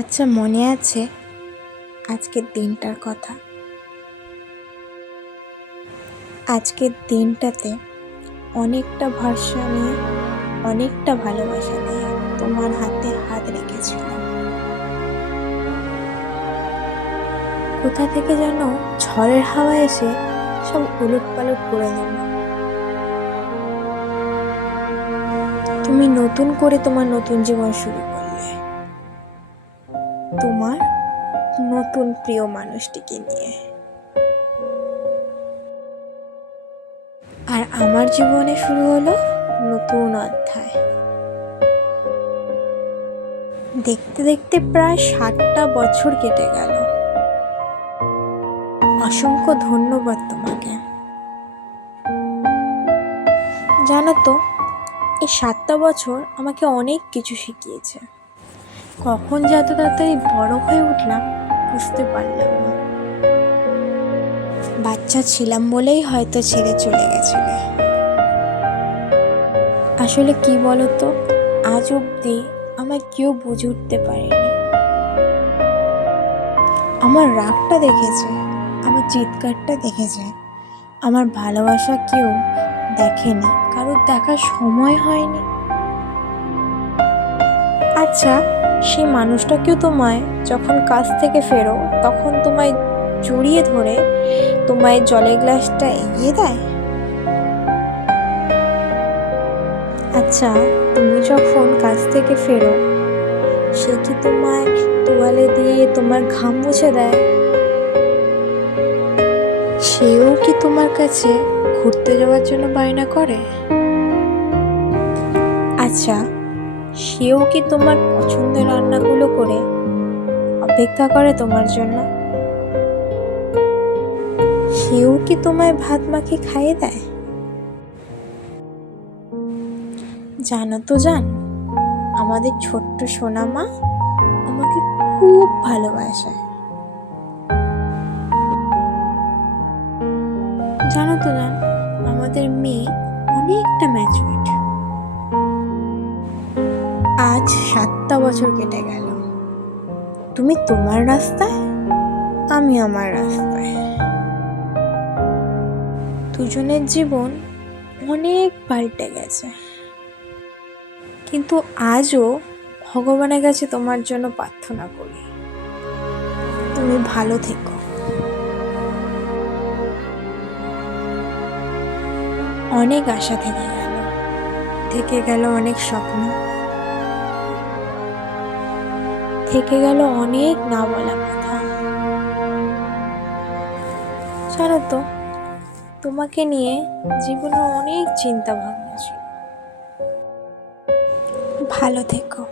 আচ্ছা, মনে আছে আজকের দিনটার কথা? আজকের দিনটাতে অনেকটা ভরসা নিয়ে, অনেকটা ভালোবাসা নিয়ে তোমার হাতে হাত রেখেছিলাম। কোথা থেকে যেন ঝড়ের হাওয়া এসে সব উলটপালট করে দিল। তুমি নতুন করে তোমার নতুন জীবন শুরু করলে, তোমার নতুন প্রিয় মানুষটিকে নিয়ে। আর আমার জীবনে শুরু হলো নতুন অধ্যায়। দেখতে দেখতে প্রায় 7টা বছর কেটে গেল। অসংখ্য ধন্যবাদ তোমাকে। জানো তো, এই 7টা বছর আমাকে অনেক কিছু শিখিয়েছে। কখন যে এত তাড়াতাড়ি বড় হয়ে উঠলাম বুঝতে পারলাম না। বাচ্চা ছিলাম বলেই হয়তো ছেড়ে চলে গেছিলে। আসলে কি বলতো, আজ অবধি আমায় কেউ বুঝে উঠতে পারেনি। আমার রাগটা দেখেছে, আমার চিৎকারটা দেখেছে, আমার ভালোবাসা কেউ দেখেনি, কারোর দেখার সময় হয়নি। আচ্ছা, সেই মানুষটাকেও তোমায় যখন কাজ থেকে ফেরো তখন তোমায় জড়িয়ে ধরে তোমায় জলের গ্লাসটা এগিয়ে দেয়? আচ্ছা, তুমি যখন কাজ থেকে ফেরো সে কি তোমায় তোয়ালে দিয়ে তোমার ঘাম মুছে দেয়? সেও কি তোমার কাছে ঘুরতে যাওয়ার জন্য বায়না করে? আচ্ছা, সেও কি তোমার পছন্দের রান্নাগুলো করে অপেক্ষা করে তোমার জন্য? সেও কি তোমায় ভাত মাখিয়ে খাইয়ে দেয়? জানো তো আমাদের ছোট্ট সোনা মা আমাকে খুব ভালোবাসে। জানো তো আমাদের মেয়ে অনেকটা ম্যাচুরড। আজ 7টা বছর কেটে গেল। তুমি তোমার রাস্তায়, আমি আমার রাস্তায়। দুজনের জীবন অনেক পাল্টে গেছে, কিন্তু আজও ভগবানের কাছে তোমার জন্য প্রার্থনা করি, তুমি ভালো থেকো। অনেক আশা থেকে গেল অনেক স্বপ্ন, থেকে গেল অনেক না বলা কথা। জানো তো, তোমাকে নিয়ে জীবনে অনেক চিন্তা ভাবনা ছিল। ভালো থেকো।